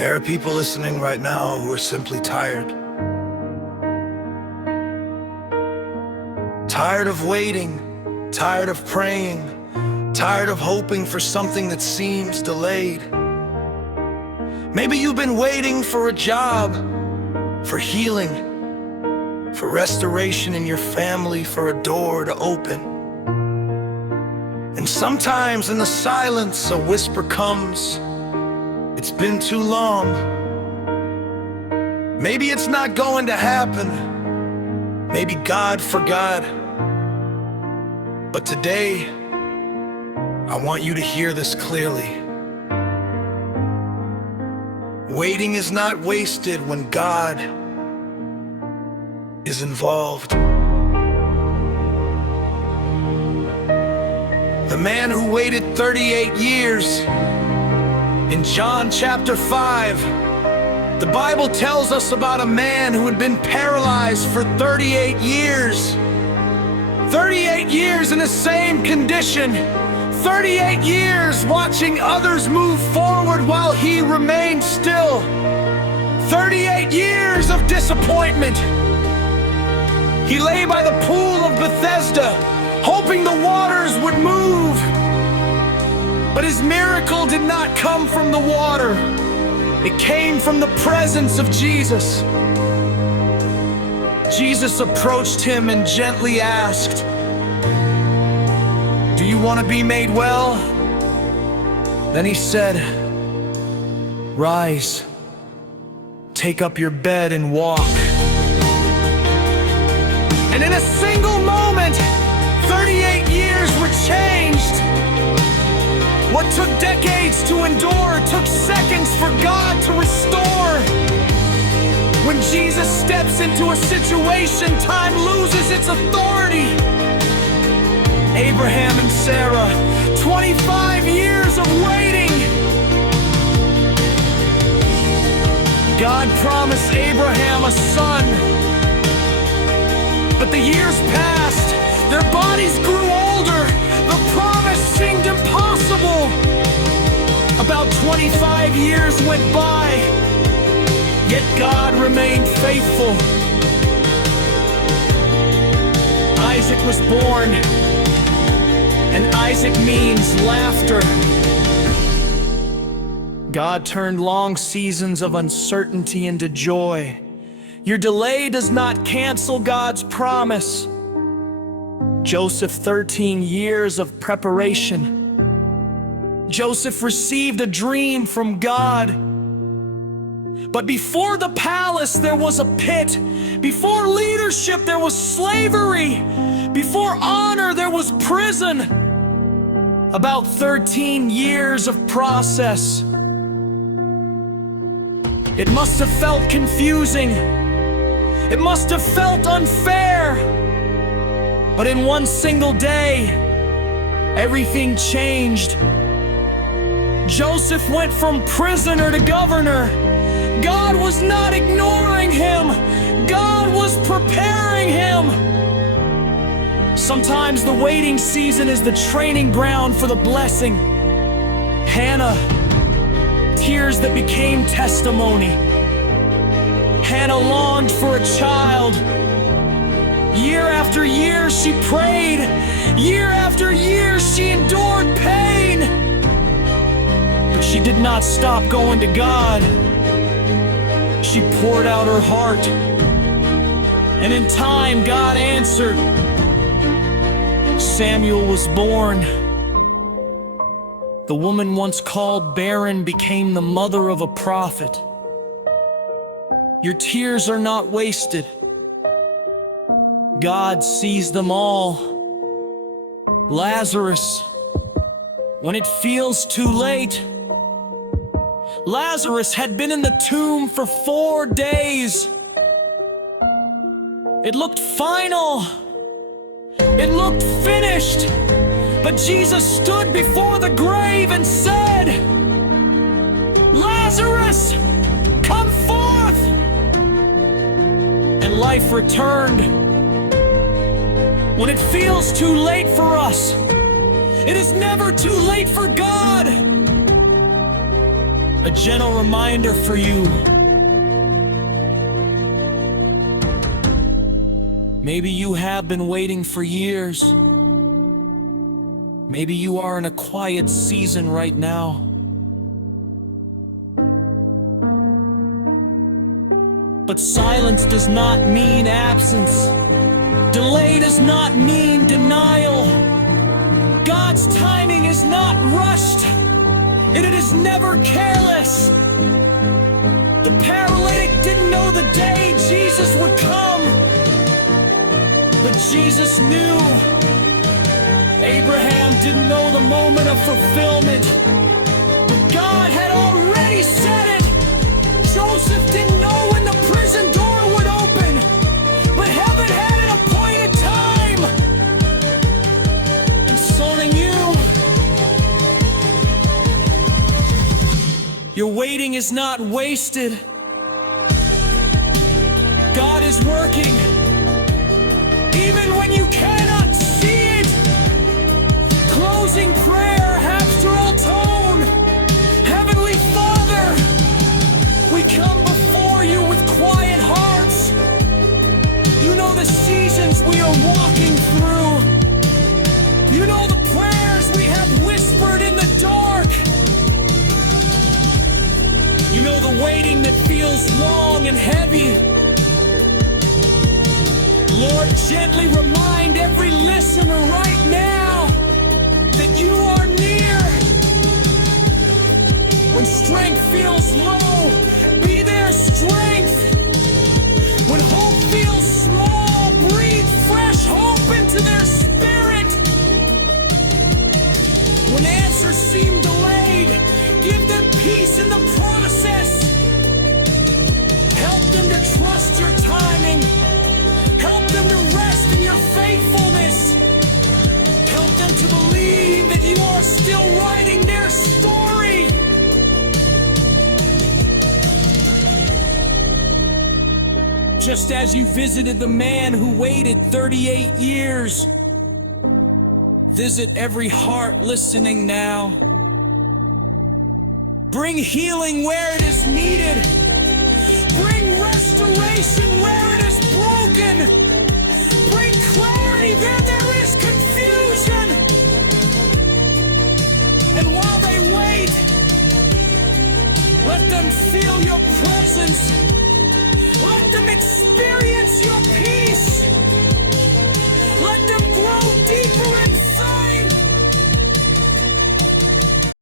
There are people listening right now who are simply tired. Tired of waiting, tired of praying, tired of hoping for something that seems delayed. Maybe you've been waiting for a job, for healing, for restoration in your family, for a door to open. And sometimes in the silence, a whisper comes, "It's been too long. Maybe it's not going to happen. Maybe God forgot." But today, I want you to hear this clearly. Waiting is not wasted when God is involved. The man who waited 38 years, in John chapter 5, the Bible tells us about a man who had been paralyzed for 38 years. 38 years in the same condition. 38 years watching others move forward while he remained still. 38 years of disappointment. He lay by the pool of Bethesda, hoping the waters would move. But his miracle did not come from the water. It came from the presence of Jesus. Jesus approached him and gently asked, "Do you want to be made well?" Then he said, "Rise, take up your bed and walk." And in a single moment, 38 years were changed. What took decades to endure took seconds for God to restore. When Jesus steps into a situation, time loses its authority. Abraham and Sarah, 25 years of waiting. God promised Abraham a son. But the years passed, their bodies grew older, the promise seemed impossible. About 25 years went by, yet God remained faithful. Isaac was born, and Isaac means laughter. God turned long seasons of uncertainty into joy. Your delay does not cancel God's promise. Joseph, 13 years of preparation. Joseph received a dream from God. But before the palace, there was a pit. Before leadership, there was slavery. Before honor, there was prison. About 13 years of process. It must have felt confusing. It must have felt unfair. But in one single day, everything changed. Joseph went from prisoner to governor. God was not ignoring him. God was preparing him. Sometimes the waiting season is the training ground for the blessing. Hannah, tears that became testimony. Hannah longed for a child. Year after year she prayed. Year after year she endured pain. But she did not stop going to God. She poured out her heart. And in time, God answered. Samuel was born. The woman once called barren became the mother of a prophet. Your tears are not wasted. God sees them all. Lazarus, when it feels too late. Lazarus had been in the tomb for 4 days. It looked final. It looked finished. But Jesus stood before the grave and said, "Lazarus, come forth!" And life returned. When it feels too late for us, it is never too late for God. A gentle reminder for you. Maybe you have been waiting for years. Maybe you are in a quiet season right now. But silence does not mean absence. Delay does not mean denial. God's timing is not rushed, and it is never careless. The paralytic didn't know the day Jesus would come, but Jesus knew. Abraham didn't know the moment of fulfillment, but God had already said it. Joseph didn't know when the prison door would open, but heaven had an appointed time. And soning your waiting is not wasted. God is working, even when you cannot see it. Closing prayer, pastoral tone. Heavenly Father, we come before you with quiet hearts. You know the seasons we are walking through. You know the prayers we have whispered in the dark. You know the waiting that feels long and heavy. Lord, gently remind every listener right now that you are near. When strength feels low, be their strength. When hope feels small, breathe fresh hope into their spirit. When answers seem delayed, give them peace in the process. Help them to trust your timing. Help them to rest in your faithfulness. Help them to believe that you are still writing their story. Just as you visited the man who waited 38 years, visit every heart listening now. Bring healing where it is needed. Bring restoration where